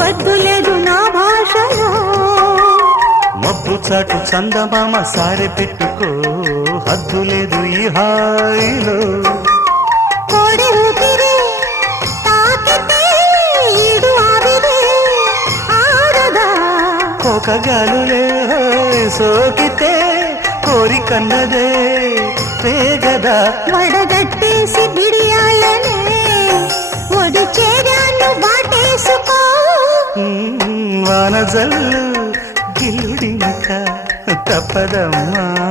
వద్దు లేదు నా భాషలో. మబ్బు చాటు చందమామ సారె పెట్టుకో, హద్దు లేదు ఈ హాయిలో. కోడి ఊపిరి తాకితే ఈడు ఆవిరే ఆడదా. కోకగాలులే సోకితే కోరికన్నదే పేగదా. వడగట్టేసి బిడియాలనే ఒడి చేరాను బాటేసుకో. వానజల్లు గిల్లుడింక తప్పదమ్మా.